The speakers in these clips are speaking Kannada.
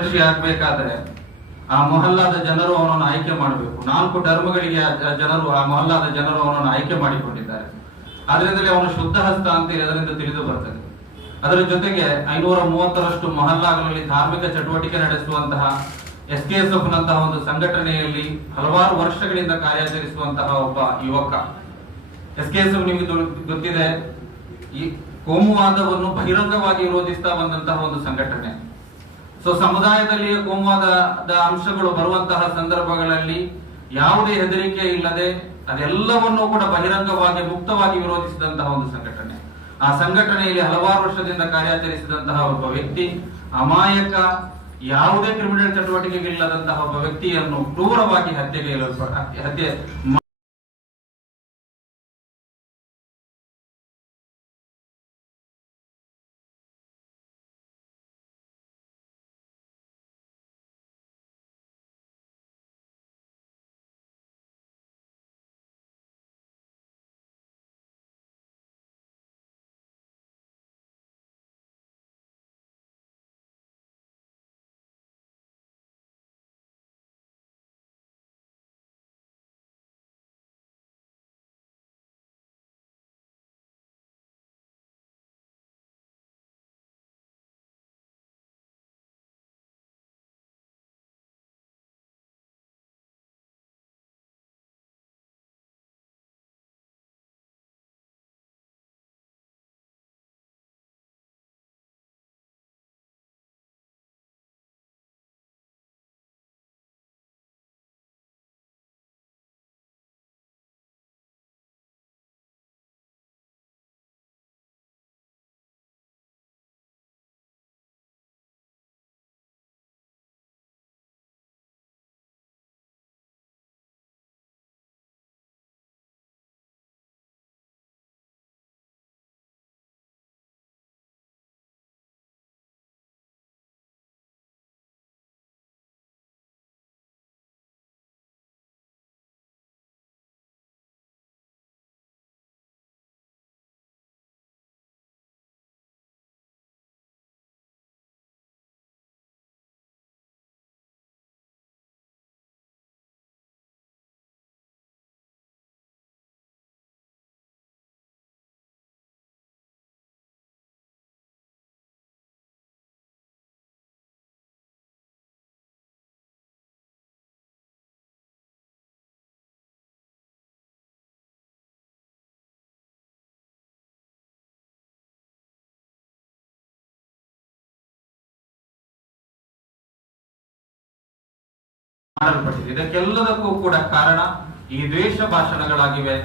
ಕಾರ್ಯದರ್ಶಿ ಆಗ್ಬೇಕಾದ್ರೆ ಆ ಮೊಹಲ್ಲಾದ ಜನರು ಅವನನ್ನು ಆಯ್ಕೆ ಮಾಡಬೇಕು. ನಾಲ್ಕು ಧರ್ಮಗಳಿಗೆ ಜನರು, ಆ ಮೊಹಲ್ಲಾದ ಜನರು ಅವನನ್ನು ಆಯ್ಕೆ ಮಾಡಿಕೊಂಡಿದ್ದಾರೆ. ಅದರಿಂದಲೇ ಅವನು ಶುದ್ಧ ಹಸ್ತ ಅಂತ ಅದರಿಂದ ತಿಳಿದು ಬರ್ತದೆ. ಅದರ ಜೊತೆಗೆ ಐನೂರ ಮೂವತ್ತರಷ್ಟು ಮೊಹಲ್ಲಾಗಳಲ್ಲಿ ಧಾರ್ಮಿಕ ಚಟುವಟಿಕೆ ನಡೆಸುವಂತಹ ಎಸ್ ಕೆ ಎಸ್ ಎಫ್ ನಂತಹ ಒಂದು ಸಂಘಟನೆಯಲ್ಲಿ ಹಲವಾರು ವರ್ಷಗಳಿಂದ ಕಾರ್ಯಾಚರಿಸುವಂತಹ ಒಬ್ಬ ಯುವಕ. ಎಸ್ ಕೆ ಎಸ್ ಎಫ್ ನಿಮಗೆ ಗೊತ್ತಿದೆ, ಈ ಕೋಮುವಾದವನ್ನು ಬಹಿರಂಗವಾಗಿ ವಿರೋಧಿಸ್ತಾ ಬಂದಂತಹ ಒಂದು ಸಂಘಟನೆ. ಸೊ ಸಮುದಾಯದಲ್ಲಿ ಕೋಮುವಾದದ ಅಂಶಗಳು ಬರುವಂತಹ ಸಂದರ್ಭಗಳಲ್ಲಿ ಯಾವುದೇ ಹೆದರಿಕೆ ಇಲ್ಲದೆ ಅದೆಲ್ಲವನ್ನೂ ಕೂಡ ಬಹಿರಂಗವಾಗಿ ಮುಕ್ತವಾಗಿ ವಿರೋಧಿಸಿದಂತಹ ಒಂದು ಸಂಘಟನೆ. ಆ ಸಂಘಟನೆಯಲ್ಲಿ ಹಲವಾರು ವರ್ಷದಿಂದ ಕಾರ್ಯಾಚರಿಸಿದಂತಹ ಒಬ್ಬ ವ್ಯಕ್ತಿ, ಅಮಾಯಕ, ಯಾವುದೇ ಕ್ರಿಮಿನಲ್ ಚಟುವಟಿಕೆಗಳಿಲ್ಲದಂತಹ ಒಬ್ಬ ವ್ಯಕ್ತಿಯನ್ನು ಕ್ರೂರವಾಗಿ ಹತ್ಯೆಗೆ ಹತ್ಯೆ ಮಾಡಲ್ಪಟ್ಟಿದೆ. ಇದಕ್ಕೆಲ್ಲದಕ್ಕೂ ಕೂಡ ಕಾರಣ ಈ ದ್ವೇಷ ಭಾಷಣಗಳಾಗಿವೆ.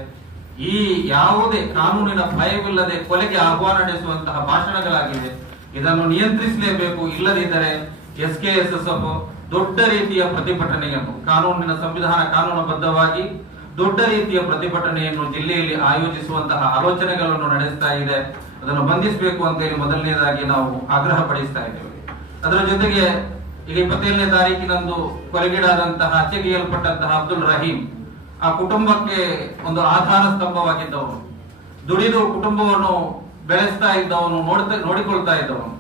ಈ ಯಾವುದೇ ಕಾನೂನಿನ ಭಯವಿಲ್ಲದೆ ಕೊಲೆಗೆ ಆಹ್ವಾನ ನಡೆಸುವಂತಹ ಭಾಷಣಗಳಾಗಿವೆ. ಇದನ್ನು ನಿಯಂತ್ರಿಸಲೇಬೇಕು. ಇಲ್ಲದಿದ್ದರೆ S K S S F ದೊಡ್ಡ ರೀತಿಯ ಪ್ರತಿಭಟನೆಯನ್ನು, ಕಾನೂನಿನ ಸಂವಿಧಾನ ಕಾನೂನುಬದ್ಧವಾಗಿ ದೊಡ್ಡ ರೀತಿಯ ಪ್ರತಿಭಟನೆಯನ್ನು ಜಿಲ್ಲೆಯಲ್ಲಿ ಆಯೋಜಿಸುವಂತಹ ಆಲೋಚನೆಗಳನ್ನು ನಡೆಸ್ತಾ ಇದೆ. ಅದನ್ನು ಬಂಧಿಸಬೇಕು ಅಂತ ಹೇಳಿ ಮೊದಲನೇದಾಗಿ ನಾವು ಆಗ್ರಹ ಪಡಿಸ್ತಾ ಇದ್ದೇವೆ. ಅದರ ಜೊತೆಗೆ ಈಗ ಇಪ್ಪತ್ತೇಳನೇ ತಾರೀಕಿನಂದು ಕೊಲೆಗೀಡಾದಂತಹ, ಹತ್ಯೆಗೈಯಲ್ಪಟ್ಟಂತಹ ಅಬ್ದುಲ್ ರಹೀಂ, ಆ ಕುಟುಂಬಕ್ಕೆ ಒಂದು ಆಧಾರ ಸ್ತಂಭವಾಗಿದ್ದವನು. ದುಡಿದು ಕುಟುಂಬವನ್ನು ಬೆಳೆಸ್ತಾ ಇದ್ದವನು, ನೋಡ್ತಾ ನೋಡಿಕೊಳ್ತಾ ಇದ್ದವನು.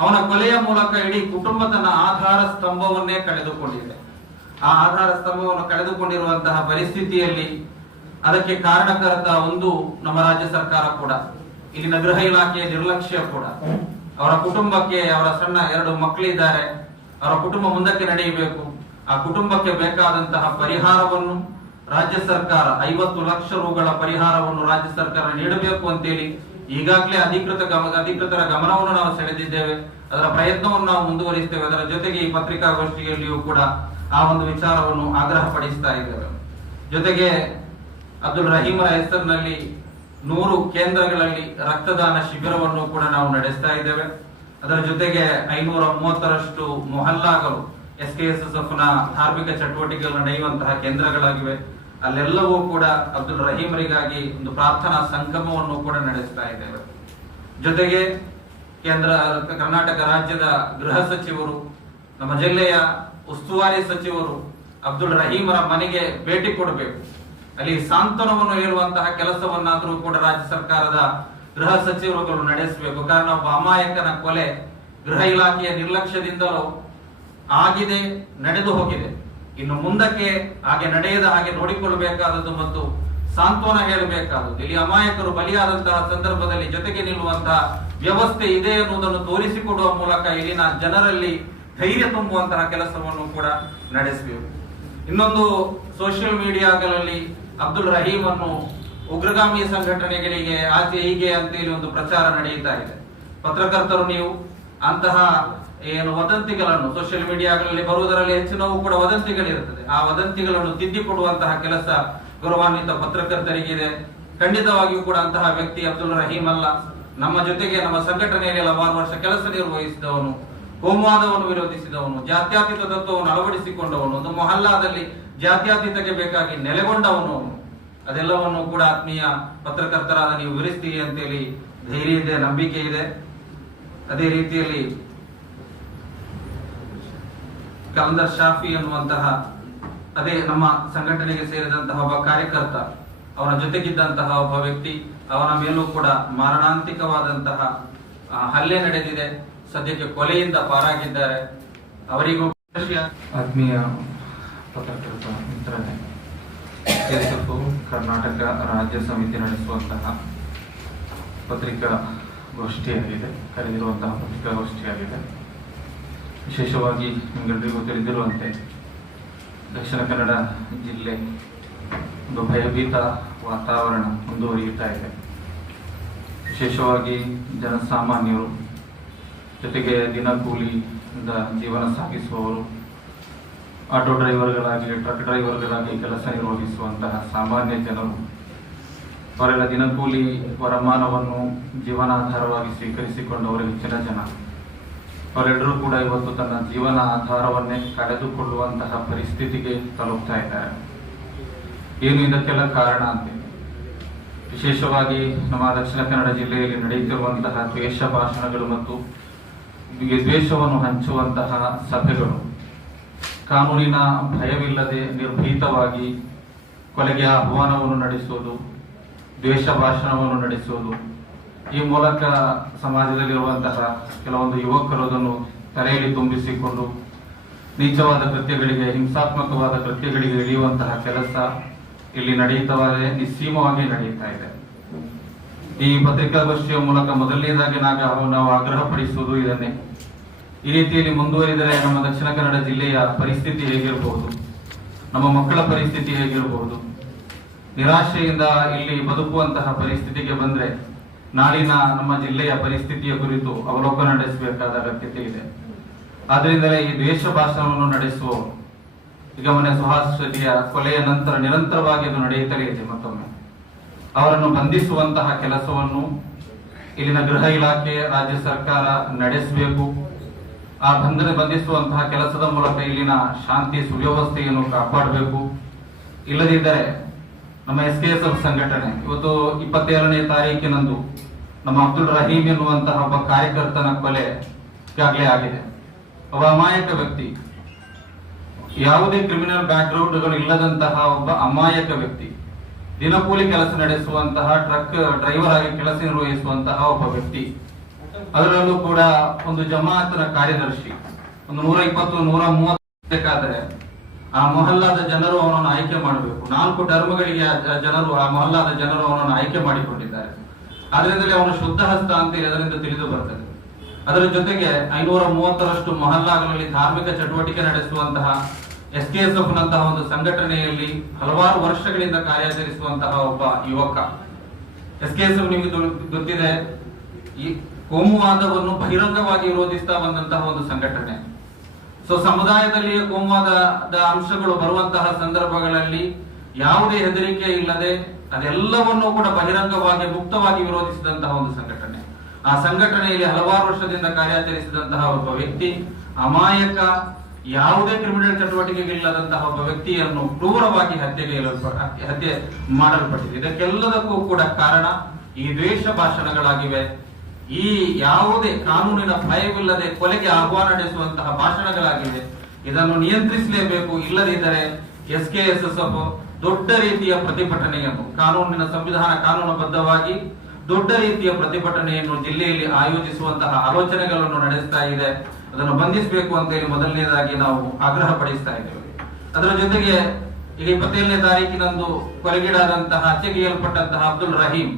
ಅವನ ಕೊಲೆಯ ಮೂಲಕ ಇಡೀ ಕುಟುಂಬ ತನ್ನ ಆಧಾರ ಸ್ತಂಭವನ್ನೇ ಕಳೆದುಕೊಂಡಿದೆ. ಆ ಆಧಾರ ಸ್ತಂಭವನ್ನು ಕಳೆದುಕೊಂಡಿರುವಂತಹ ಪರಿಸ್ಥಿತಿಯಲ್ಲಿ ಅದಕ್ಕೆ ಕಾರಣಕರ್ತ ಒಂದು ನಮ್ಮ ರಾಜ್ಯ ಸರ್ಕಾರ ಕೂಡ, ಇಲ್ಲಿನ ಗೃಹ ಇಲಾಖೆಯ ನಿರ್ಲಕ್ಷ್ಯ ಕೂಡ. ಅವರ ಕುಟುಂಬಕ್ಕೆ ಅವರ ಸಣ್ಣ ಎರಡು ಮಕ್ಕಳಿದ್ದಾರೆ. ಅವರ ಕುಟುಂಬ ಮುಂದಕ್ಕೆ ನಡೆಯಬೇಕು. ಆ ಕುಟುಂಬಕ್ಕೆ ಬೇಕಾದಂತಹ ಪರಿಹಾರವನ್ನು ರಾಜ್ಯ ಸರ್ಕಾರ, ಐವತ್ತು ಲಕ್ಷ ರೂಗಳ ಪರಿಹಾರವನ್ನು ರಾಜ್ಯ ಸರ್ಕಾರ ನೀಡಬೇಕು ಅಂತೇಳಿ ಈಗಾಗಲೇ ಅಧಿಕೃತ ಗಮ, ಅಧಿಕೃತರ ಗಮನವನ್ನು ನಾವು ಸೆಳೆದಿದ್ದೇವೆ. ಅದರ ಪ್ರಯತ್ನವನ್ನು ನಾವು ಮುಂದುವರಿಸ್ತೇವೆ. ಅದರ ಜೊತೆಗೆ ಈ ಪತ್ರಿಕಾಗೋಷ್ಠಿಯಲ್ಲಿಯೂ ಕೂಡ ಆ ಒಂದು ವಿಚಾರವನ್ನು ಆಗ್ರಹ ಪಡಿಸ್ತಾ ಇದ್ದೇವೆ. ಜೊತೆಗೆ ಅಬ್ದುಲ್ ರಹೀಮರ ಹೆಸರಿನಲ್ಲಿ ನೂರು ಕೇಂದ್ರಗಳಲ್ಲಿ ರಕ್ತದಾನ ಶಿಬಿರವನ್ನು ಕೂಡ ನಾವು ನಡೆಸ್ತಾ ಇದ್ದೇವೆ. ಅದರ ಜೊತೆಗೆ ಐನೂರ ಮೂವತ್ತರಷ್ಟು ಮೊಹಲ್ಲಾಗಳು ಎಸ್ ಕೆ ಎಸ್ನ ಧಾರ್ಮಿಕ ಚಟುವಟಿಕೆಗಳು ನಡೆಯುವಂತಹ ಕೇಂದ್ರಗಳಾಗಿವೆ. ಅಲ್ಲೆಲ್ಲವೂ ಕೂಡ ಅಬ್ದುಲ್ ರಹೀಮರಿಗಾಗಿ ಒಂದು ಪ್ರಾರ್ಥನಾ ಸಂಗಮವನ್ನು ಕೂಡ ನಡೆಸ್ತಾ ಇದ್ದೇವೆ. ಜೊತೆಗೆ ಕೇಂದ್ರ ಕರ್ನಾಟಕ ರಾಜ್ಯದ ಗೃಹ ಸಚಿವರು, ನಮ್ಮ ಜಿಲ್ಲೆಯ ಉಸ್ತುವಾರಿ ಸಚಿವರು ಅಬ್ದುಲ್ ರಹೀಮರ ಮನೆಗೆ ಭೇಟಿ ಕೊಡಬೇಕು. ಅಲ್ಲಿ ಸಾಂತ್ವನವನ್ನು ಹೇಳುವಂತಹ ಕೆಲಸವನ್ನಾದರೂ ಕೂಡ ರಾಜ್ಯ ಸರ್ಕಾರದ ಗೃಹ ಸಚಿವರುಗಳು ನಡೆಸಬೇಕು. ಕಾರಣ ಒಬ್ಬ ಅಮಾಯಕನ ಕೊಲೆ ಗೃಹ ಇಲಾಖೆಯ ನಿರ್ಲಕ್ಷ್ಯದಿಂದಲೂ ಆಗಿದೆ, ನಡೆದು ಹೋಗಿದೆ. ಇನ್ನು ಮುಂದಕ್ಕೆ ಹಾಗೆ ನಡೆಯದ ಹಾಗೆ ನೋಡಿಕೊಳ್ಳಬೇಕಾದದ್ದು ಮತ್ತು ಸಾಂತ್ವನ ಹೇಳಬೇಕಾದದ್ದು. ಇಲ್ಲಿ ಅಮಾಯಕರು ಬಲಿಯಾದಂತಹ ಸಂದರ್ಭದಲ್ಲಿ ಜೊತೆಗೆ ನಿಲ್ಲುವಂತಹ ವ್ಯವಸ್ಥೆ ಇದೆ ಎನ್ನುವುದನ್ನು ತೋರಿಸಿಕೊಡುವ ಮೂಲಕ ಇಲ್ಲಿನ ಜನರಲ್ಲಿ ಧೈರ್ಯ ತುಂಬುವಂತಹ ಕೆಲಸವನ್ನು ಕೂಡ ನಡೆಸಬೇಕು. ಇನ್ನೊಂದು ಸೋಷಿಯಲ್ ಮೀಡಿಯಾಗಳಲ್ಲಿ ಅಬ್ದುಲ್ ರಹೀಮ್ ಅನ್ನು ಉಗ್ರಗಾಮಿ ಸಂಘಟನೆಗಳಿಗೆ ಆಚೆ ಹೀಗೆ ಅಂತೇಳಿ ಒಂದು ಪ್ರಚಾರ ನಡೆಯುತ್ತಾ ಇದೆ. ಪತ್ರಕರ್ತರು ನೀವು ಅಂತಹ ಏನು ವದಂತಿಗಳನ್ನು ಸೋಷಿಯಲ್ ಮೀಡಿಯಾಗಳಲ್ಲಿ ಬರುವುದರಲ್ಲಿ ಹೆಚ್ಚಿನವು ಕೂಡ ವದಂತಿಗಳಿರುತ್ತದೆ. ಆ ವದಂತಿಗಳನ್ನು ತಿದ್ದಿಕೊಡುವಂತಹ ಕೆಲಸ ಗೌರವಾನ್ವಿತ ಪತ್ರಕರ್ತರಿಗಿದೆ. ಖಂಡಿತವಾಗಿಯೂ ಕೂಡ ಅಂತಹ ವ್ಯಕ್ತಿ ಅಬ್ದುಲ್ ರಹೀಮ್ ಅಲ್ಲ. ನಮ್ಮ ಜೊತೆಗೆ ನಮ್ಮ ಸಂಘಟನೆಯಲ್ಲಿ ಹಲವಾರು ವರ್ಷ ಕೆಲಸ ನಿರ್ವಹಿಸಿದವನು, ಕೋಮುವಾದವನ್ನು ವಿರೋಧಿಸಿದವನು, ಜಾತ್ಯಾತೀತ ತತ್ವವನ್ನು ಅಳವಡಿಸಿಕೊಂಡವನು, ಒಂದು ಮೊಹಲ್ಲಾದಲ್ಲಿ ಜಾತ್ಯಾತೀತಕ್ಕೆ ಬೇಕಾಗಿ ನೆಲೆಗೊಂಡವನು ಅವನು. ಅದೆಲ್ಲವನ್ನು ಕೂಡ ಆತ್ಮೀಯ ಪತ್ರಕರ್ತರಾದ ನೀವು ವಿವರಿಸ್ತೀರಿ ಅಂತೇಳಿ ಧೈರ್ಯ ಇದೆ ನಂಬಿಕೆ ಇದೆ. ಅದೇ ರೀತಿಯಲ್ಲಿ ಕಲಂದರ್ ಶಾಫಿ ಅನ್ನುವಂತಹ ಅದೇ ನಮ್ಮ ಸಂಘಟನೆಗೆ ಸೇರಿದಂತಹ ಒಬ್ಬ ಕಾರ್ಯಕರ್ತ ಅವನ ಜೊತೆಗಿದ್ದಂತಹ ಒಬ್ಬ ವ್ಯಕ್ತಿ, ಅವನ ಮೇಲೂ ಕೂಡ ಮಾರಣಾಂತಿಕವಾದಂತಹ ಹಲ್ಲೆ ನಡೆದಿದೆ. ಸದ್ಯಕ್ಕೆ ಕೊಲೆಯಿಂದ ಪಾರಾಗಿದ್ದಾರೆ. ಅವರಿಗೂ ಆತ್ಮೀಯ ಪತ್ರಕರ್ತ ಮಿತ್ರರೇ ಕೆಎಸ್ಎಫ್ ಕರ್ನಾಟಕ ರಾಜ್ಯ ಸಮಿತಿ ನಡೆಸುವಂತಹ ಪತ್ರಿಕಾ ಗೋಷ್ಠಿಯಾಗಿದೆ, ಕರೆದಿರುವಂತಹ ಪತ್ರಿಕಾಗೋಷ್ಠಿಯಾಗಿದೆ ವಿಶೇಷವಾಗಿ ನಿಮಗೆಲ್ಲರಿಗೂ ತಿಳಿದಿರುವಂತೆ ದಕ್ಷಿಣ ಕನ್ನಡ ಜಿಲ್ಲೆ ಒಂದು ಭಯಭೀತ ವಾತಾವರಣ ಮುಂದುವರಿಯುತ್ತಾ ಇದೆ. ವಿಶೇಷವಾಗಿ ಜನಸಾಮಾನ್ಯರು ಜೊತೆಗೆ ದಿನಕೂಲಿಯಿಂದ ಜೀವನ ಸಾಗಿಸುವವರು ಆಟೋ ಡ್ರೈವರ್ಗಳಾಗಿ, ಟ್ರಕ್ ಡ್ರೈವರ್ಗಳಾಗಿ ಕೆಲಸ ನಿರ್ವಹಿಸುವಂತಹ ಸಾಮಾನ್ಯ ಜನರು, ಅವರೆಲ್ಲ ದಿನಕೂಲಿ ವರಮಾನವನ್ನು ಜೀವನಾಧಾರವಾಗಿ ಸ್ವೀಕರಿಸಿಕೊಂಡವರು ಹೆಚ್ಚಿನ ಜನ. ಅವರೆಲ್ಲರೂ ಕೂಡ ಇವತ್ತು ತನ್ನ ಜೀವನ ಆಧಾರವನ್ನೇ ಕಳೆದುಕೊಳ್ಳುವಂತಹ ಪರಿಸ್ಥಿತಿಗೆ ತಲುಪ್ತಾ ಇದ್ದಾರೆ. ಏನು ಇದಕ್ಕೆಲ್ಲ ಕಾರಣ ಅಂತ ವಿಶೇಷವಾಗಿ ನಮ್ಮ ದಕ್ಷಿಣ ಕನ್ನಡ ಜಿಲ್ಲೆಯಲ್ಲಿ ನಡೆಯುತ್ತಿರುವಂತಹ ದ್ವೇಷ ಭಾಷಣಗಳು ಮತ್ತು ದ್ವೇಷವನ್ನು ಹಂಚುವಂತಹ ಸಭೆಗಳು ಕಾನೂನಿನ ಭಯವಿಲ್ಲದೆ ನಿರ್ಭೀತವಾಗಿ ಕೊಲೆಗೆ ಆಹ್ವಾನವನ್ನು ನಡೆಸೋದು, ದ್ವೇಷ ಭಾಷಣವನ್ನು ನಡೆಸೋದು, ಈ ಮೂಲಕ ಸಮಾಜದಲ್ಲಿರುವಂತಹ ಕೆಲವೊಂದು ಯುವಕರು ಅದನ್ನು ತಲೆಯಲ್ಲಿ ತುಂಬಿಸಿಕೊಂಡು ನೀಚವಾದ ಕೃತ್ಯಗಳಿಗೆ, ಹಿಂಸಾತ್ಮಕವಾದ ಕೃತ್ಯಗಳಿಗೆ ಇಳಿಯುವಂತಹ ಕೆಲಸ ಇಲ್ಲಿ ನಡೆಯುತ್ತವಾದರೆ ನಿಸ್ಸೀಮವಾಗಿ ನಡೆಯುತ್ತಾ ಇದೆ. ಈ ಪತ್ರಿಕಾಗೋಷ್ಠಿಯ ಮೂಲಕ ಮೊದಲನೇದಾಗಿ ನಾವು ನಾವು ಆಗ್ರಹಪಡಿಸುವುದು ಇದನ್ನೇ. ಈ ರೀತಿಯಲ್ಲಿ ಮುಂದುವರಿದರೆ ನಮ್ಮ ದಕ್ಷಿಣ ಕನ್ನಡ ಜಿಲ್ಲೆಯ ಪರಿಸ್ಥಿತಿ ಹೇಗಿರಬಹುದು ನಮ್ಮ ಮಕ್ಕಳ ಪರಿಸ್ಥಿತಿ ಹೇಗಿರಬಹುದು ನಿರಾಶೆಯಿಂದ ಇಲ್ಲಿ ಬದುಕುವಂತಹ ಪರಿಸ್ಥಿತಿಗೆ ಬಂದ್ರೆ ನಾಳಿನ ನಮ್ಮ ಜಿಲ್ಲೆಯ ಪರಿಸ್ಥಿತಿಯ ಕುರಿತು ಅವಲೋಕನ ನಡೆಸಬೇಕಾದ ಅಗತ್ಯತೆ ಇದೆ. ಆದ್ದರಿಂದಲೇ ಈ ದ್ವೇಷ ಭಾಷಣವನ್ನು ನಡೆಸುವ ಈಗ ಸುಹಾಸ್ ಕೊಲೆಯ ನಂತರ ನಿರಂತರವಾಗಿ ಅದು ನಡೆಯುತ್ತಲೇ ಇದೆ ಮತ್ತೊಮ್ಮೆ. ಅವರನ್ನು ಬಂಧಿಸುವಂತಹ ಕೆಲಸವನ್ನು ಇಲ್ಲಿನ ಗೃಹ ಇಲಾಖೆ, ರಾಜ್ಯ ಸರ್ಕಾರ ನಡೆಸಬೇಕು. ಆ ಬಂಧನ ಬಂಧಿಸುವಂತಹ ಕೆಲಸದ ಮೂಲಕ ಇಲ್ಲಿನ ಶಾಂತಿ ಸುವ್ಯವಸ್ಥೆಯನ್ನು ಕಾಪಾಡಬೇಕು. ಇಲ್ಲದಿದ್ದರೆ ನಮ್ಮ ಎಸ್ ಕೆ ಎಸ್ ಎಫ್ ಸಂಘಟನೆ ಇವತ್ತು ಇಪ್ಪತ್ತೇಳನೇ ತಾರೀಕಿನಂದು ನಮ್ಮ ಅಬ್ದುಲ್ ರಹೀಮ್ ಎನ್ನುವಂತಹ ಒಬ್ಬ ಕಾರ್ಯಕರ್ತನ ಕೊಲೆ ಈಗಾಗಲೇ ಆಗಿದೆ. ಒಬ್ಬ ಅಮಾಯಕ ವ್ಯಕ್ತಿ, ಯಾವುದೇ ಕ್ರಿಮಿನಲ್ ಬ್ಯಾಕ್ಗ್ರೌಂಡ್ಗಳು ಇಲ್ಲದಂತಹ ಒಬ್ಬ ಅಮಾಯಕ ವ್ಯಕ್ತಿ, ದಿನಕೂಲಿ ಕೆಲಸ ನಡೆಸುವಂತಹ ಟ್ರಕ್ ಡ್ರೈವರ್ ಆಗಿ ಕೆಲಸ ನಿರ್ವಹಿಸುವಂತಹ ಒಬ್ಬ ವ್ಯಕ್ತಿ. ಅದರಲ್ಲೂ ಕೂಡ ಒಂದು ಜಮಾತನ ಕಾರ್ಯದರ್ಶಿ, ಒಂದು ನೂರ ಇಪ್ಪತ್ತು ನೂರ ಮೂವತ್ತು ಬೇಕಾದರೆ ಆ ಮೊಹಲ್ಲಾದ ಜನರು ಅವನನ್ನು ಆಯ್ಕೆ ಮಾಡಬೇಕು. ನಾಲ್ಕು ಧರ್ಮಗಳಿಗೆ ಜನರು, ಆ ಮೊಹಲ್ಲಾದ ಜನರು ಅವನನ್ನು ಆಯ್ಕೆ ಮಾಡಿಕೊಂಡಿದ್ದಾರೆ. ಅದರಿಂದಲೇ ಅವನು ಶುದ್ಧ ಹಸ್ತ ಅಂತ ಅದರಿಂದ ತಿಳಿದು ಬರ್ತದೆ. ಅದರ ಜೊತೆಗೆ ಐನೂರ ಮೂವತ್ತರಷ್ಟು ಮೊಹಲ್ಲಾಗಳಲ್ಲಿ ಧಾರ್ಮಿಕ ಚಟುವಟಿಕೆ ನಡೆಸುವಂತಹ ಎಸ್ ಕೆ ಎಸ್ ಎಫ್ ನಂತಹ ಒಂದು ಸಂಘಟನೆಯಲ್ಲಿ ಹಲವಾರು ವರ್ಷಗಳಿಂದ ಕಾರ್ಯಾಚರಿಸುವಂತಹ ಒಬ್ಬ ಯುವಕ. ಎಸ್ ಕೆ ಎಸ್ ಎಫ್ ನಿಮಗೆ ಗೊತ್ತಿದೆ, ಈ ಕೋಮುವಾದವನ್ನು ಬಹಿರಂಗವಾಗಿ ವಿರೋಧಿಸ್ತಾ ಬಂದಂತಹ ಒಂದು ಸಂಘಟನೆ. ಸೊ ಸಮುದಾಯದಲ್ಲಿ ಕೋಮುವಾದದ ಅಂಶಗಳು ಬರುವಂತಹ ಸಂದರ್ಭಗಳಲ್ಲಿ ಯಾವುದೇ ಹೆದರಿಕೆ ಇಲ್ಲದೆ ಅದೆಲ್ಲವನ್ನೂ ಕೂಡ ಬಹಿರಂಗವಾಗಿ ಮುಕ್ತವಾಗಿ ವಿರೋಧಿಸಿದಂತಹ ಒಂದು ಸಂಘಟನೆ. ಆ ಸಂಘಟನೆಯಲ್ಲಿ ಹಲವಾರು ವರ್ಷದಿಂದ ಕಾರ್ಯಾಚರಿಸಿದಂತಹ ಒಬ್ಬ ವ್ಯಕ್ತಿ, ಅಮಾಯಕ, ಯಾವುದೇ ಕ್ರಿಮಿನಲ್ ಚಟುವಟಿಕೆಗಳಿಲ್ಲದಂತಹ ಒಬ್ಬ ವ್ಯಕ್ತಿಯನ್ನು ಕ್ರೂರವಾಗಿ ಹತ್ಯೆಗೆ ಹತ್ಯೆ ಮಾಡಲ್ಪಟ್ಟಿದೆ. ಇದಕ್ಕೆಲ್ಲದಕ್ಕೂ ಕೂಡ ಕಾರಣ ಈ ದ್ವೇಷ ಭಾಷಣಗಳಾಗಿವೆ. ಈ ಯಾವುದೇ ಕಾನೂನಿನ ಭಯವಿಲ್ಲದೆ ಕೊಲೆಗೆ ಆಹ್ವಾನ ನಡೆಸುವಂತಹ ಭಾಷಣಗಳಾಗಿವೆ. ಇದನ್ನು ನಿಯಂತ್ರಿಸಲೇಬೇಕು. ಇಲ್ಲದಿದ್ದರೆ S K S S F ದೊಡ್ಡ ರೀತಿಯ ಪ್ರತಿಭಟನೆಯನ್ನು, ಕಾನೂನಿನ ಸಂವಿಧಾನ ಕಾನೂನುಬದ್ಧವಾಗಿ ದೊಡ್ಡ ರೀತಿಯ ಪ್ರತಿಭಟನೆಯನ್ನು ಜಿಲ್ಲೆಯಲ್ಲಿ ಆಯೋಜಿಸುವಂತಹ ಆಲೋಚನೆಗಳನ್ನು ನಡೆಸ್ತಾ ಇದೆ. ಅದನ್ನು ಬಂಧಿಸಬೇಕು ಅಂತ ಹೇಳಿ ಮೊದಲನೇದಾಗಿ ನಾವು ಆಗ್ರಹ ಪಡಿಸ್ತಾ ಇದ್ದೇವೆ. ಅದರ ಜೊತೆಗೆ ಈಗ ಇಪ್ಪತ್ತೇಳನೇ ತಾರೀಕಿನಂದು ಕೊಲೆಗೀಡಾದಂತಹ ಹತ್ಯೆಗೈಯಲ್ಪಟ್ಟಂತಹ ಅಬ್ದುಲ್ ರಹೀಂ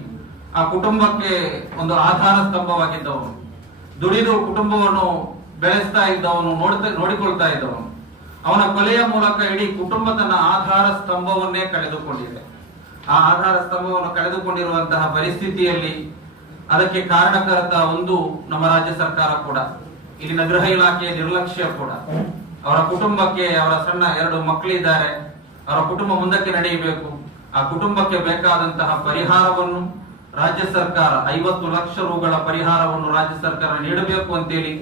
ಆ ಕುಟುಂಬಕ್ಕೆ ಒಂದು ಆಧಾರ ಸ್ತಂಭವಾಗಿದ್ದವನು. ದುಡಿದು ಕುಟುಂಬವನ್ನು ಬೆಳೆಸ್ತಾ ಇದ್ದವನು, ನೋಡ್ತಾ, ನೋಡಿಕೊಳ್ತಾ ಇದ್ದವನು. ಅವನ ಕೊಲೆಯ ಮೂಲಕ ಇಡೀ ಕುಟುಂಬ ತನ್ನ ಆಧಾರ ಸ್ತಂಭವನ್ನೇ ಕಳೆದುಕೊಂಡಿದೆ. ಆ ಆಧಾರ ಸ್ತಂಭವನ್ನು ಕಳೆದುಕೊಂಡಿರುವಂತಹ ಪರಿಸ್ಥಿತಿಯಲ್ಲಿ ಅದಕ್ಕೆ ಕಾರಣಕರ್ತ ಒಂದು ನಮ್ಮ ರಾಜ್ಯ ಸರ್ಕಾರ ಕೂಡ, ಇಲ್ಲಿನ ಗೃಹ ಇಲಾಖೆಯ ನಿರ್ಲಕ್ಷ್ಯ ಕೂಡ. ಅವರ ಕುಟುಂಬಕ್ಕೆ ಅವರ ಸಣ್ಣ ಎರಡು ಮಕ್ಕಳಿದ್ದಾರೆ. ಅವರ ಕುಟುಂಬ ಮುಂದಕ್ಕೆ ನಡೆಯಬೇಕು. ಆ ಕುಟುಂಬಕ್ಕೆ ಬೇಕಾದಂತಹ ಪರಿಹಾರವನ್ನು ರಾಜ್ಯ ಸರ್ಕಾರ ಐವತ್ತು ಲಕ್ಷ ರೂಗಳ ಪರಿಹಾರವನ್ನು ರಾಜ್ಯ ಸರ್ಕಾರ ನೀಡಬೇಕು ಅಂತೇಳಿ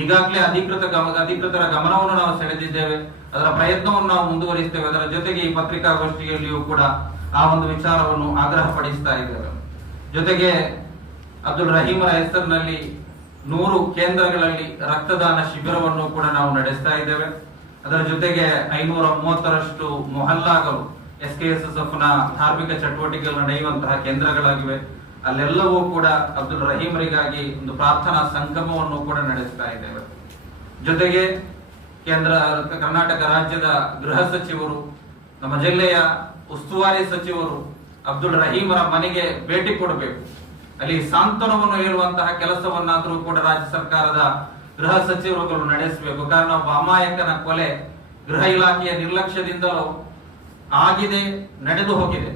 ಈಗಾಗಲೇ ಅಧಿಕೃತ ಅಧಿಕೃತರ ಗಮನವನ್ನು ನಾವು ಸೆಳೆದಿದ್ದೇವೆ. ಅದರ ಪ್ರಯತ್ನವನ್ನು ನಾವು ಮುಂದುವರಿಸ್ತೇವೆ. ಅದರ ಜೊತೆಗೆ ಈ ಪತ್ರಿಕಾಗೋಷ್ಠಿಯಲ್ಲಿಯೂ ಕೂಡ ಆ ಒಂದು ವಿಚಾರವನ್ನು ಆಗ್ರಹ ಪಡಿಸ್ತಾ ಇದ್ದೇವೆ. ಜೊತೆಗೆ ಅಬ್ದುಲ್ ರಹೀಮರ ಹೆಸರಿನಲ್ಲಿ ನೂರು ಕೇಂದ್ರಗಳಲ್ಲಿ ರಕ್ತದಾನ ಶಿಬಿರವನ್ನು ಕೂಡ ನಾವು ನಡೆಸ್ತಾ ಇದ್ದೇವೆ. ಅದರ ಜೊತೆಗೆ ಐನೂರ ಮೂವತ್ತರಷ್ಟು ಮೊಹಲ್ಲಾಗಳು ಎಸ್ ಕೆ ಎಸ್ ಎಸ್ ಎಫ್ನ ಧಾರ್ಮಿಕ ಚಟುವಟಿಕೆಗಳು ನಡೆಯುವಂತಹ ಕೇಂದ್ರಗಳಾಗಿವೆ. ಅಲ್ಲೆಲ್ಲವೂ ಕೂಡ ಅಬ್ದುಲ್ ರಹೀಮರಿಗಾಗಿ ಒಂದು ಪ್ರಾರ್ಥನಾ ಸಂಗಮವನ್ನು ಕೂಡ ನಡೆಸ್ತಾ ಇದ್ದೇವೆ. ಜೊತೆಗೆ ಕೇಂದ್ರ ಕರ್ನಾಟಕ ರಾಜ್ಯದ ಗೃಹ ಸಚಿವರು, ನಮ್ಮ ಜಿಲ್ಲೆಯ ಉಸ್ತುವಾರಿ ಸಚಿವರು ಅಬ್ದುಲ್ ರಹೀಮರ ಮನೆಗೆ ಭೇಟಿ ಕೊಡಬೇಕು. ಅಲ್ಲಿ ಸಾಂತ್ವನವನ್ನು ಹೇಳುವಂತಹ ಕೆಲಸವನ್ನಾದರೂ ಕೂಡ ರಾಜ್ಯ ಸರ್ಕಾರದ ಗೃಹ ಸಚಿವರುಗಳು ನಡೆಸಬೇಕು. ಕಾರಣ ಒಬ್ಬ ಅಮಾಯಕನ ಕೊಲೆ ಗೃಹ ಇಲಾಖೆಯ ನಿರ್ಲಕ್ಷ್ಯದಿಂದಲೂ ಆಗಿದೆ, ನಡೆದು ಹೋಗಿದೆ.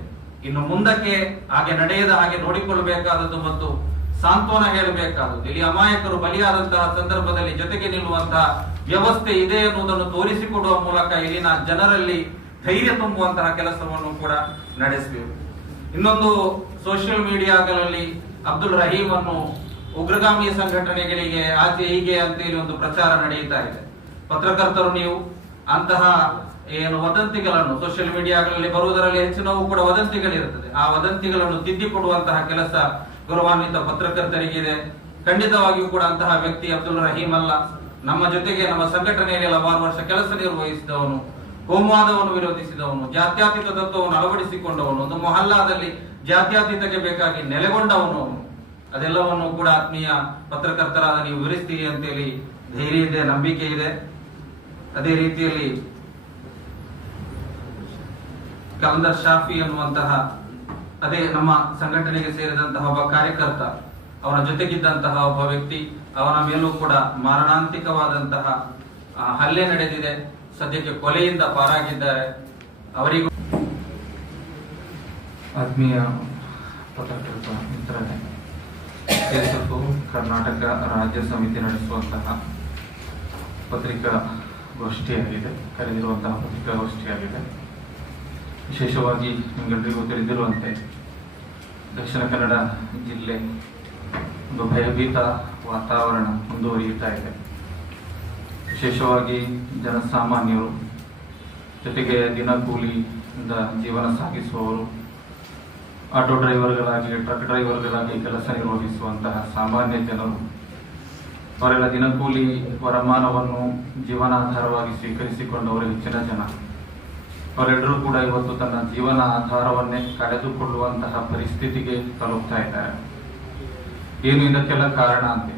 ಇನ್ನು ಮುಂದಕ್ಕೆ ಹಾಗೆ ನಡೆಯದ ಹಾಗೆ ನೋಡಿಕೊಳ್ಳಬೇಕಾದದ್ದು ಮತ್ತು ಸಾಂತ್ವನ ಹೇಳಬೇಕಾದದ್ದು. ಇಲ್ಲಿ ಅಮಾಯಕರು ಬಲಿಯಾದಂತಹ ಸಂದರ್ಭದಲ್ಲಿ ಜೊತೆಗೆ ನಿಲ್ಲುವಂತಹ ವ್ಯವಸ್ಥೆ ಇದೆ ಎನ್ನುವುದನ್ನು ತೋರಿಸಿಕೊಡುವ ಮೂಲಕ ಇಲ್ಲಿನ ಜನರಲ್ಲಿ ಧೈರ್ಯ ತುಂಬುವಂತಹ ಕೆಲಸವನ್ನು ಕೂಡ ನಡೆಸಬೇಕು ಇನ್ನೊಂದು ಸೋಷಿಯಲ್ ಮೀಡಿಯಾಗಳಲ್ಲಿ ಅಬ್ದುಲ್ ರಹೀಮ್ ಅನ್ನು ಉಗ್ರಗಾಮಿ ಸಂಘಟನೆಗಳಿಗೆ ಆಚೆ ಹೀಗೆ ಅಂತೇಳಿ ಒಂದು ಪ್ರಚಾರ ನಡೆಯುತ್ತಾ ಇದೆ. ಪತ್ರಕರ್ತರು ನೀವು ಅಂತಹ ಏನು ವದಂತಿಗಳನ್ನು ಸೋಷಿಯಲ್ ಮೀಡಿಯಾಗಳಲ್ಲಿ ಬರುವುದರಲ್ಲಿ ಹೆಚ್ಚಿನವು ಕೂಡ ವದಂತಿಗಳಿರುತ್ತದೆ. ಆ ವದಂತಿಗಳನ್ನು ತಿದ್ದಿಕೊಡುವಂತಹ ಕೆಲಸ ಗೌರವಾನ್ವಿತ ಪತ್ರಕರ್ತರಿಗಿದೆ ಖಂಡಿತವಾಗಿಯೂ ಕೂಡ ಅಂತಹ ವ್ಯಕ್ತಿ ಅಬ್ದುಲ್ ರಹೀಂ ಅಲ್ಲ. ನಮ್ಮ ಜೊತೆಗೆ ನಮ್ಮ ಸಂಘಟನೆಯಲ್ಲಿ ಹಲವಾರು ವರ್ಷ ಕೆಲಸ ನಿರ್ವಹಿಸಿದವನು ಕೋಮುವಾದವನ್ನು ವಿರೋಧಿಸಿದವನು, ಜಾತ್ಯಾತೀತ ತತ್ವವನ್ನು ಅಳವಡಿಸಿಕೊಂಡವನು, ಒಂದು ಮೊಹಲ್ಲಾದಲ್ಲಿ ಜಾತ್ಯಾತೀತಕ್ಕೆ ಬೇಕಾಗಿ ನೆಲೆಗೊಂಡವನು ಅವನು. ಅದೆಲ್ಲವನ್ನು ಕೂಡ ಆತ್ಮೀಯ ಪತ್ರಕರ್ತರಾದ ನೀವು ವಿವರಿಸ್ತೀರಿ ಅಂತೇಳಿ ಧೈರ್ಯ ಇದೆ, ನಂಬಿಕೆ ಇದೆ. ಅದೇ ರೀತಿಯಲ್ಲಿ ಕಲಂದರ್ ಶಾಫಿ ಅನ್ನುವಂತಹ, ಅದೇ ನಮ್ಮ ಸಂಘಟನೆಗೆ ಸೇರಿದಂತಹ ಒಬ್ಬ ಕಾರ್ಯಕರ್ತ, ಅವನ ಜೊತೆಗಿದ್ದಂತಹ ಒಬ್ಬ ವ್ಯಕ್ತಿ, ಅವನ ಮೇಲೂ ಕೂಡ ಮಾರಣಾಂತಿಕವಾದಂತಹ ಹಲ್ಲೆ ನಡೆದಿದೆ. ಸದ್ಯಕ್ಕೆ ಕೊಲೆಯಿಂದ ಪಾರಾಗಿದ್ದಾರೆ. ಅವರಿಗೂ ಆತ್ಮೀಯ ಪತ್ರಕರ್ತ ಮಿತ್ರರೇ ಕರ್ನಾಟಕ ರಾಜ್ಯ ಸಮಿತಿ ನಡೆಸುವಂತಹ ಪತ್ರಿಕಾಗೋಷ್ಠಿಯಾಗಿದೆ, ಕರೆದಿರುವಂತಹ ಪತ್ರಿಕಾಗೋಷ್ಠಿಯಾಗಿದೆ. ವಿಶೇಷವಾಗಿ ನಿಮಗೆಲ್ಲರಿಗೂ ತಿಳಿದಿರುವಂತೆ ದಕ್ಷಿಣ ಕನ್ನಡ ಜಿಲ್ಲೆ ಒಂದು ಭಯಭೀತ ವಾತಾವರಣ ಮುಂದುವರಿಯುತ್ತಾ ಇದೆ. ವಿಶೇಷವಾಗಿ ಜನಸಾಮಾನ್ಯರು, ಜೊತೆಗೆ ದಿನಕೂಲಿಯಿಂದ ಜೀವನ ಸಾಗಿಸುವವರು, ಆಟೋ ಡ್ರೈವರ್ಗಳಾಗಿ, ಟ್ರಕ್ ಡ್ರೈವರ್ಗಳಾಗಿ ಕೆಲಸ ನಿರ್ವಹಿಸುವಂತಹ ಸಾಮಾನ್ಯ ಜನರು, ಅವರೆಲ್ಲ ದಿನಕೂಲಿ ವರಮಾನವನ್ನು ಜೀವನಾಧಾರವಾಗಿ ಸ್ವೀಕರಿಸಿಕೊಂಡವರು ಹೆಚ್ಚಿನ ಜನ. ಅವರೆಲ್ಲರೂ ಕೂಡ ಇವತ್ತು ತನ್ನ ಜೀವನ ಆಧಾರವನ್ನೇ ಕಳೆದುಕೊಳ್ಳುವಂತಹ ಪರಿಸ್ಥಿತಿಗೆ ತಲುಪ್ತಾ ಇದ್ದಾರೆ. ಏನು ಇದಕ್ಕೆಲ್ಲ ಕಾರಣ ಅಂತ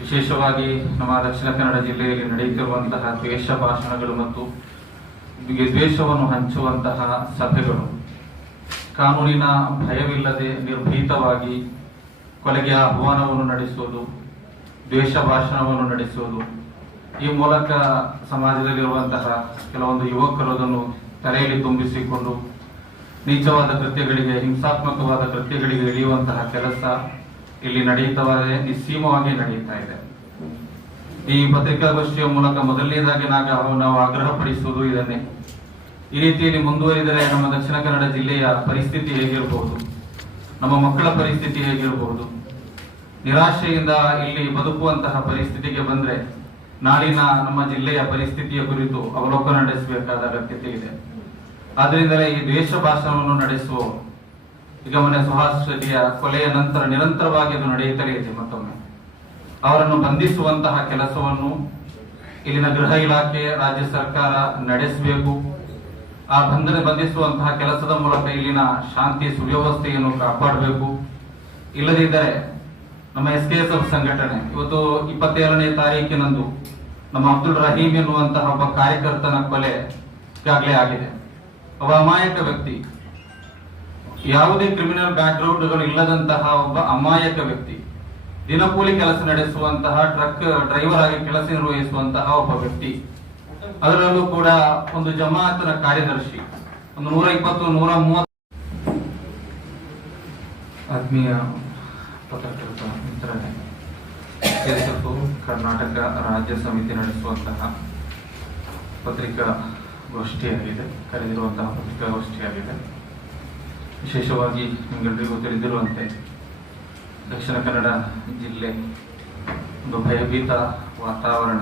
ವಿಶೇಷವಾಗಿ ನಮ್ಮ ದಕ್ಷಿಣ ಕನ್ನಡ ಜಿಲ್ಲೆಯಲ್ಲಿ ನಡೆಯುತ್ತಿರುವಂತಹ ದ್ವೇಷ ಭಾಷಣಗಳು ಮತ್ತು ದ್ವೇಷವನ್ನು ಹಂಚುವಂತಹ ಸಭೆಗಳು. ಕಾನೂನಿನ ಭಯವಿಲ್ಲದೆ ನಿರ್ಭೀತವಾಗಿ ಕೊಲೆಗೆ ಆಹ್ವಾನವನ್ನು ನಡೆಸುವುದು, ದ್ವೇಷ ಭಾಷಣವನ್ನು ನಡೆಸುವುದು ಈ ಮೂಲಕ ಸಮಾಜದಲ್ಲಿರುವಂತಹ ಕೆಲವೊಂದು ಯುವಕರು ಅದನ್ನು ತಲೆಯಲ್ಲಿ ತುಂಬಿಸಿಕೊಂಡು ನೀಚವಾದ ಕೃತ್ಯಗಳಿಗೆ, ಹಿಂಸಾತ್ಮಕವಾದ ಕೃತ್ಯಗಳಿಗೆ ಇಳಿಯುವಂತಹ ಕೆಲಸ ಇಲ್ಲಿ ನಡೆಯುತ್ತವಾದರೆ ನಿಸ್ಸೀಮವಾಗಿ ನಡೆಯುತ್ತಾ ಇದೆ. ಈ ಪತ್ರಿಕಾಗೋಷ್ಠಿಯ ಮೂಲಕ ಮೊದಲನೇದಾಗಿ ನಾವು ನಾವು ಆಗ್ರಹಪಡಿಸುವುದು ಇದನ್ನೇ. ಈ ರೀತಿಯಲ್ಲಿ ಮುಂದುವರಿದರೆ ನಮ್ಮ ದಕ್ಷಿಣ ಕನ್ನಡ ಜಿಲ್ಲೆಯ ಪರಿಸ್ಥಿತಿ ಹೇಗಿರಬಹುದು ನಮ್ಮ ಮಕ್ಕಳ ಪರಿಸ್ಥಿತಿ ಹೇಗಿರಬಹುದು ನಿರಾಶೆಯಿಂದ ಇಲ್ಲಿ ಬದುಕುವಂತಹ ಪರಿಸ್ಥಿತಿಗೆ ಬಂದ್ರೆ ನಾಳಿನ ನಮ್ಮ ಜಿಲ್ಲೆಯ ಪರಿಸ್ಥಿತಿಯ ಕುರಿತು ಅವಲೋಕನ ನಡೆಸಬೇಕಾದ ಅಗತ್ಯತೆ ಇದೆ. ಆದ್ರಿಂದಲೇ ಈ ದ್ವೇಷ ಭಾಷಣವನ್ನು ನಡೆಸುವ ಈಗ ಮೊನ್ನೆ ಕೊಲೆಯ ನಂತರ ನಿರಂತರವಾಗಿ ಅದು ನಡೆಯುತ್ತಲೇ ಇದೆ ಮತ್ತೊಮ್ಮೆ. ಅವರನ್ನು ಬಂಧಿಸುವಂತಹ ಕೆಲಸವನ್ನು ಇಲ್ಲಿನ ಗೃಹ ಇಲಾಖೆ, ರಾಜ್ಯ ಸರ್ಕಾರ ನಡೆಸಬೇಕು. ಆ ಬಂಧನ ಬಂಧಿಸುವಂತಹ ಕೆಲಸದ ಮೂಲಕ ಇಲ್ಲಿನ ಶಾಂತಿ ಸುವ್ಯವಸ್ಥೆಯನ್ನು ಕಾಪಾಡಬೇಕು. ಇಲ್ಲದಿದ್ದರೆ ನಮ್ಮ ಎಸ್ ಕೆ ಎಸ್ ಎಫ್ ಸಂಘಟನೆ. ಇವತ್ತು ಇಪ್ಪತ್ತೇಳನೇ ತಾರೀಕಿನಂದು ನಮ್ಮ ಅಬ್ದುಲ್ ರಹೀಮ್ ಎನ್ನುವಂತಹ ಒಬ್ಬ ಕಾರ್ಯಕರ್ತನ ಕೊಲೆ ಈಗಾಗಲೇ ಆಗಿದೆ. ಒಬ್ಬ ಅಮಾಯಕ ವ್ಯಕ್ತಿ, ಯಾವುದೇ ಕ್ರಿಮಿನಲ್ ಬ್ಯಾಕ್ಗ್ರೌಂಡ್ಗಳು ಇಲ್ಲದಂತಹ ಒಬ್ಬ ಅಮಾಯಕ ವ್ಯಕ್ತಿ, ದಿನಕೂಲಿ ಕೆಲಸ ನಡೆಸುವಂತಹ ಟ್ರಕ್ ಡ್ರೈವರ್ ಆಗಿ ಕೆಲಸ ನಿರ್ವಹಿಸುವಂತಹ ಒಬ್ಬ ವ್ಯಕ್ತಿ, ಅದರಲ್ಲೂ ಕೂಡ ಒಂದು ಜಮಾತನ ಕಾರ್ಯದರ್ಶಿ, ಒಂದು ನೂರ ಇಪ್ಪತ್ತು, ನೂರ ಮೂವತ್ತು ಆತ್ಮೀಯ ಪತ್ರಕರ್ತ ಮಿತ್ರರೇ ಕರ್ನಾಟಕ ರಾಜ್ಯ ಸಮಿತಿ ನಡೆಸುವಂತಹ ಪತ್ರಿಕಾ ಗೋಷ್ಠಿಯಾಗಿದೆ, ಕರೆದಿರುವಂತಹ ಪತ್ರಿಕಾಗೋಷ್ಠಿಯಾಗಿದೆ ವಿಶೇಷವಾಗಿ ನಿಮಗೆಲ್ಲರಿಗೂ ತಿಳಿದಿರುವಂತೆ ದಕ್ಷಿಣ ಕನ್ನಡ ಜಿಲ್ಲೆ ಒಂದು ಭಯಭೀತ ವಾತಾವರಣ.